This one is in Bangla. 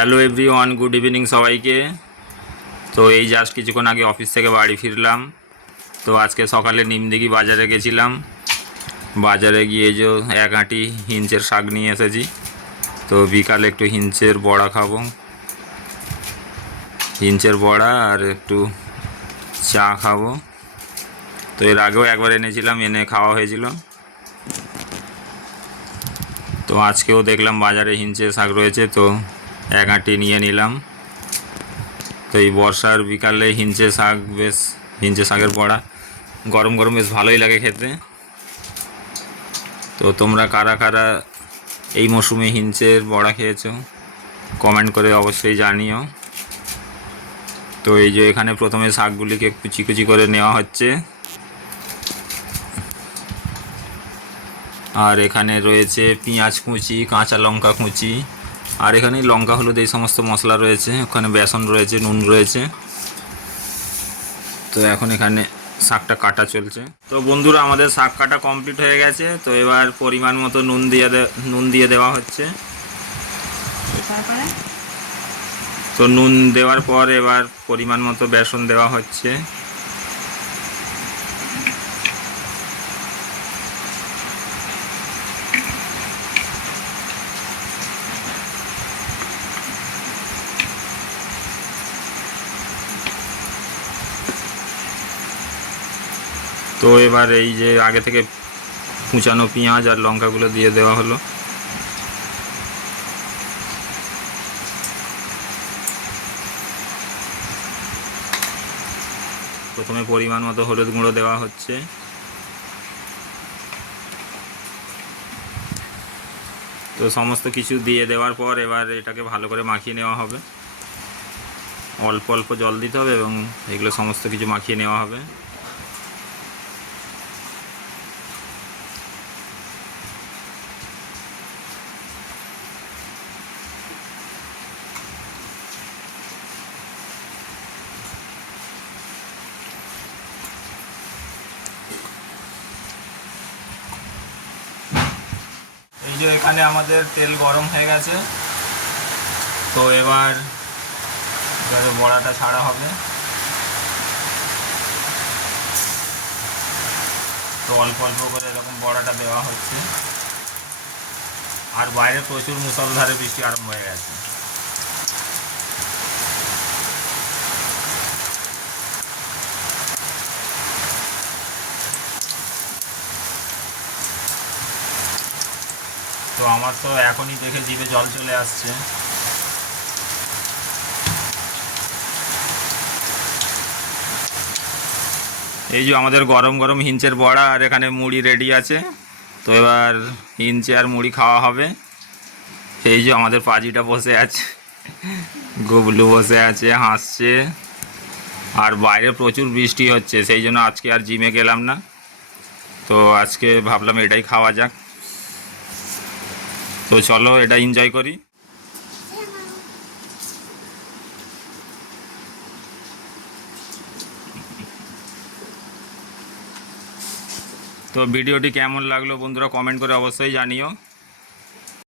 হ্যালো এভরিওয়ান, গুড ইভিনিং সবাইকে। তো এই জাস্ট কিছুক্ষণ আগে অফিস থেকে বাড়ি ফিরলাম। তো আজকে সকালে নিমদিঘি বাজারে গেছিলাম। বাজারে গিয়ে যে এক আঁটি হিঞ্চের শাক নিয়ে এসেছি। তো বিকালে একটু হিঞ্চের বড়া খাবো, হিঞ্চের বড়া আর একটু চা খাবো। তো এর আগেও একবার এনেছিলাম, এনে খাওয়া হয়েছিল। তো আজকেও দেখলাম বাজারে হিঞ্চের শাক রয়েছে, তো এক আঁটি নিয়ে নিলাম। তো এই বর্ষার বিকালে হিঞ্চে শাকের বড়া গরম গরম বেশ ভালোই লাগে খেতে। তো তোমরা কারা কারা এই মরশুমে হিঞ্চের বড়া খেয়েছো কমেন্ট করে অবশ্যই জানিও। তো এই যে এখানে প্রথমে শাকগুলিকে কুচি কুচি করে নেওয়া হচ্ছে, আর এখানে রয়েছে পেঁয়াজ কুচি, কাঁচা লঙ্কা কুচি, আর এখানে লঙ্কা হলুদ এই সমস্ত মশলা রয়েছে। ওখানে বেসন রয়েছে, নুন রয়েছে। তো এখন এখানে শাকটা কাটা চলছে। তো বন্ধুরা, আমাদের শাক কাটা কমপ্লিট হয়ে গেছে। তো এবার পরিমাণ মতো নুন দিয়ে দেওয়া হচ্ছে। তো নুন দেওয়ার পর এবার পরিমাণ মতো বেসন দেওয়া হচ্ছে। তো এবার এই যে আগে থেকে কুচানো পেঁয়াজ আর লঙ্কাগুলো দিয়ে দেওয়া হলো। প্রথমে পরিমাণ মতো হলুদ গুঁড়ো দেওয়া হচ্ছে। তো সমস্ত কিছু দিয়ে দেওয়ার পর এবার এটাকে ভালো করে মাখিয়ে নেওয়া হবে। অল্প অল্প জল দিতে হবে এবং এগুলো সমস্ত কিছু মাখিয়ে নেওয়া হবে। এই যে এখানে আমাদের তেল গরম হয়ে গেছে। তো এবার বড়াটা ছাড়া হবে। তো অল্প অল্প করে এরকম বড়াটা দেওয়া হচ্ছে। আর বাইরে প্রচুর মুষলধারে বৃষ্টি আরম্ভ হয়ে গেছে। তো আমার তো এখনই দেখে জিভে জল চলে আসছে। এই যে আমাদের গরম গরম হিঞ্চের বড়া আর এখানে মুড়ি রেডি আছে। তো এবার হিঞ্চে আর মুড়ি খাওয়া হবে। এই যে আমাদের পাজিটা বসে আছে, গুবলু বসে আছে, হাসছে। আর বাইরে প্রচুর বৃষ্টি হচ্ছে, সেই জন্য আজকে আর জিমে গেলাম না। তো আজকে ভাবলাম এটাই খাওয়া যাক। তো চলো এটা এনজয় করি। তো ভিডিওটি কেমন লাগলো বন্ধুরা কমেন্ট করে অবশ্যই জানিও।